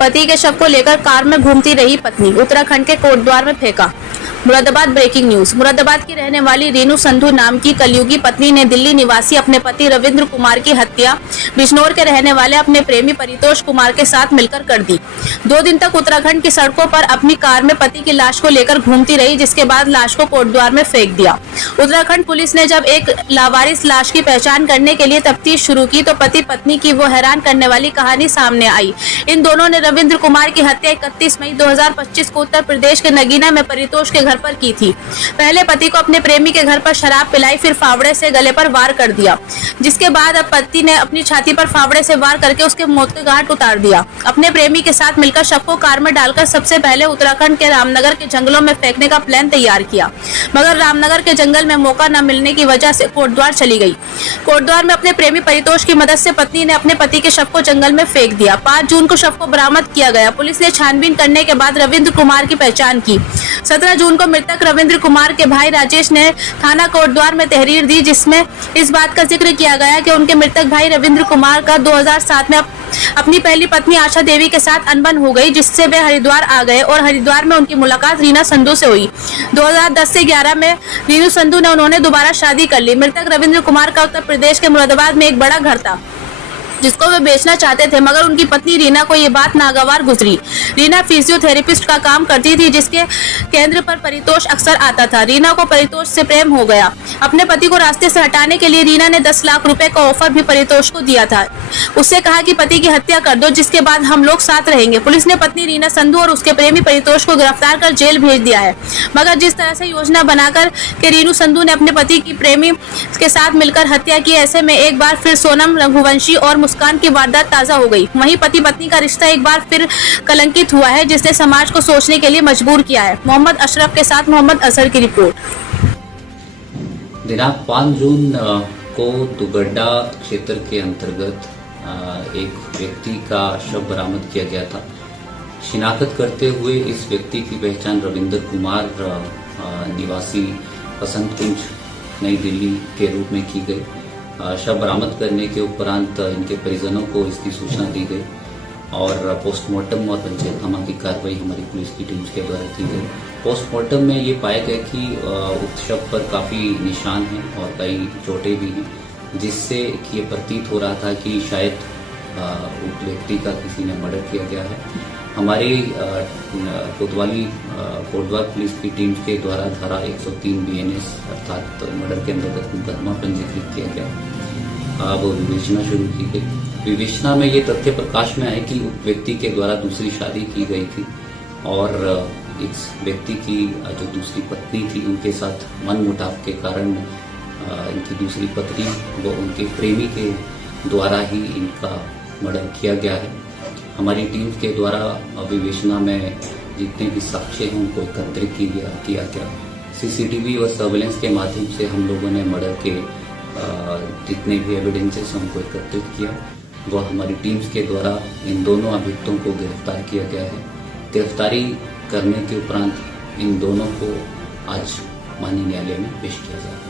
पति के शव को लेकर कार में घूमती रही पत्नी, उत्तराखंड के कोटद्वार में फेंका। Moradabad breaking news. मुरादाबाद की रहने वाली रीनू संधू नाम की कलयुगी पत्नी ने दिल्ली निवासी अपने पति रविंद्र कुमार की हत्या बिजनौर के रहने वाले अपने प्रेमी परितोष कुमार के साथ मिलकर कर दी। 2 दिन तक उत्तराखंड की सड़कों पर अपनी कार में पति की लाश को लेकर घूमती रही, जिसके बाद लाश को कोटद्वार में फेंक दिया। उत्तराखंड पुलिस ने जब एक लावारिस लाश की पहचान करने के लिए तफ्तीश शुरू की तो पति पत्नी की वो हैरान करने वाली कहानी सामने आई। इन दोनों ने रविंद्र कुमार की हत्या 31 मई 2025 को उत्तर प्रदेश के नगीना में परितोष के घर पर की थी। पहले पति को अपने प्रेमी के घर पर शराब पिलाई, फिर फावड़े से गले पर वार कर दिया, जिसके बाद अब पति ने अपनी छाती पर फावड़े से वार करके उसके मौत के घाट उतार दिया। अपने प्रेमी के साथ मिलकर शव को कार में डालकर सबसे पहले उत्तराखंड के रामनगर के जंगलों में फेंकने का प्लान तैयार किया, मगर रामनगर के जंगल में मौका न मिलने की वजह से कोटद्वार चली गई। कोटद्वार में अपने प्रेमी परितोष की मदद से पत्नी ने अपने पति के शव को जंगल में फेंक दिया। 5 जून को शव को बरामद किया गया। पुलिस ने छानबीन करने के बाद रविंद्र कुमार की पहचान की। 17 जून को मृतक रविंद्र कुमार के भाई राजेश ने थाना कोटद्वार में तहरीर दी, जिसमें इस बात का जिक्र किया गया कि उनके मृतक भाई रविंद्र कुमार का 2007 में अपनी पहली पत्नी आशा देवी के साथ अनबन हो गई, जिससे वे हरिद्वार आ गए और हरिद्वार में उनकी मुलाकात रीना संधू से हुई। 2010 से 11 में रीनू संधू ने उन्होंने दोबारा शादी कर ली। मृतक रविंद्र कुमार का उत्तर प्रदेश के मुरादाबाद में एक बड़ा घर था, जिसको वे बेचना चाहते थे, मगर उनकी पत्नी रीना को ये बात नागवार गुजरी। रीना फिजियोथेरेपिस्ट का काम करती थी, जिसके केंद्र पर परितोष अक्सर आता था। रीना को परितोष से प्रेम हो गया। अपने पति को रास्ते से हटाने के लिए रीना ने 10 लाख रुपए का ऑफर भी परितोष को दिया था। उससे कहा कि पति की हत्या कर दो, जिसके बाद हम लोग साथ रहेंगे। पुलिस ने पत्नी रीना संधू और उसके प्रेमी परितोष को गिरफ्तार कर जेल भेज दिया है, मगर जिस तरह से योजना बनाकर के रीनू संधू ने अपने पति की प्रेमी के साथ मिलकर हत्या की, ऐसे में एक बार फिर सोनम रघुवंशी और मुस्कान की वारदात ताजा हो गई। वहीं पति पत्नी का रिश्ता एक बार फिर कलंकित हुआ है, जिसने समाज को सोचने के लिए मजबूर किया है। मोहम्मद अशरफ के साथ मोहम्मद असर की रिपोर्ट। दिनांक 5 जून को दुगड्डा क्षेत्र के अंतर्गत एक व्यक्ति का शव बरामद किया गया था। शिनाख्त करते हुए इस व्यक्ति की पहचान रविंद्र कुमार निवासी बसंत कुंज नई दिल्ली के रूप में की गई। शव बरामद करने के उपरांत इनके परिजनों को इसकी सूचना दी गई और पोस्टमार्टम और पंचनामा की कार्रवाई हमारी पुलिस की टीम के द्वारा की गई। पोस्टमार्टम में ये पाया गया कि उक्त शव पर काफ़ी निशान हैं और कई चोटें भी हैं, जिससे ये प्रतीत हो रहा था कि शायद उक्त व्यक्ति का किसी ने मर्डर किया गया है। हमारी कोटद्वार पुलिस की टीम के द्वारा धारा 103 BNS अर्थात मर्डर के अंतर्गत मुकदमा पंजीकृत किया गया। अब विवेचना शुरू की गई। विवेचना में ये तथ्य प्रकाश में आए कि उक्त व्यक्ति के द्वारा दूसरी शादी की गई थी और इस व्यक्ति की जो दूसरी पत्नी थी, उनके साथ मनमुटाव के कारण इनकी दूसरी पत्नी व उनके प्रेमी के द्वारा ही इनका मर्डर किया गया है। हमारी टीम के द्वारा विवेचना में जितने भी साक्ष्य हैं उनको एकत्रित किया गया। CCTV व सर्वेलेंस के माध्यम से हम लोगों ने मर्डर के जितने भी एविडेंसेस हैं उनको एकत्रित किया। वह हमारी टीम्स के द्वारा इन दोनों अभियुक्तों को गिरफ्तार किया गया है। गिरफ्तारी करने के उपरांत इन दोनों को आज माननीय न्यायालय में पेश किया जाएगा।